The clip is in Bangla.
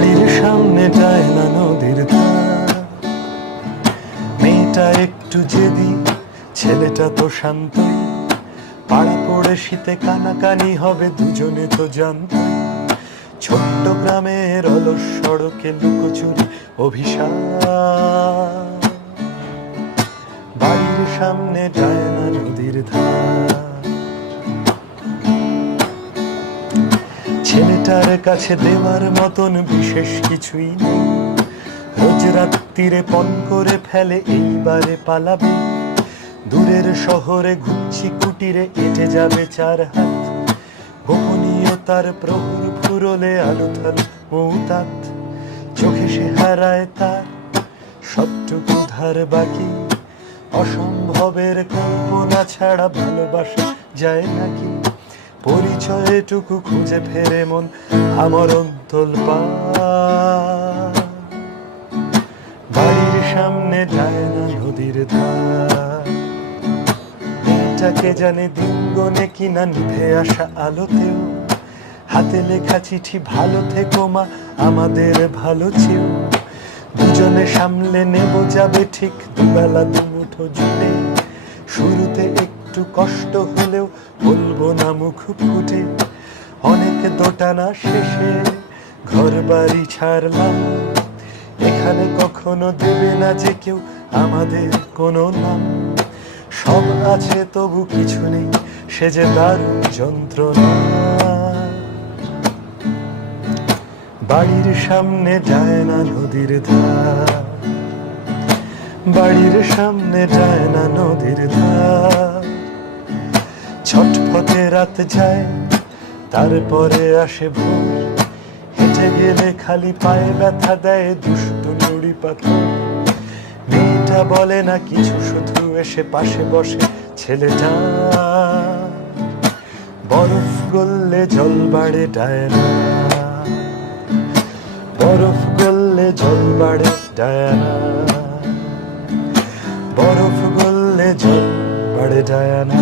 বাড়ির সামনে ডায়না নদীর ধার, মেয়েটা একটু জেদি, ছেলেটা তো শান্তই। পাড়া পড়ে শীতে কানাকানি হবে, দুজনে তো জানতই। ছোট্ট গ্রামের অলস সড়কে লুকোচুরি অভিশাপ। বাড়ির সামনে ডায়না নদীর ধার, ছেলেটার কাছে দেওয়ার মতন বিশেষ কিছুই নেই। রোজ রাত্রিরে পণ করে ফেলে এইবারে পালাবে। দূরের শহরে ঘুরছি কুটিরে, এঁটে যাবে 4 হাত। গোপনীয়তার প্রহর ফুরলে আলুথাল মৌতাত। চোখে সে হারায় তার সবটুকু ধার বাকি। অসম্ভবের কল্পনা ছাড়া ভালোবাসা যায় নাকি? পরিচয়টুকু খুঁজে ফেরে মন আমার অন্তল পার। বাড়ির সামনে ডায়না নদীর ধার, মেয়েটাকে জানে দিন গনে কিনা নিভে আসা আলোতেও। হাতে লেখা চিঠি, ভালো থেকো মা, আমাদের ভালো চেও। দুজনে সামলে নেব যাবে ঠিক, দুবেলা দুমুঠো জুটে। শুরুতে একটু কষ্ট হলেও বলবো না মুখ ফুটে। অনেক দোটানা শেষে ঘর বাড়ি ছাড়লাম। এখানে কখনো দেবে না যে কেউ আমাদের কোনো নাম। সব আছে তবু কিছু নেই, সে যে দারুণ যন্ত্রণা। বাড়ির সামনে ডায়না নদীর ধার, বাড়ির সামনে ডায়না নদীর ধার। ছটফটে রাত যায়, তারপরে আসে ভোর। হেঁটে গেলে খালি পায়ে ব্যথা দেয় দুষ্টু নুড়ি পাথর। মেয়েটা বলে না কিছু, শুধু এসে পাশে বসে ছেলেটা। বরফ গললে জল বাড়ে ডায়না, বরফ গললে জল বাড়ে ডায়না, বরফ গললে জল বাড়ে ডায়না।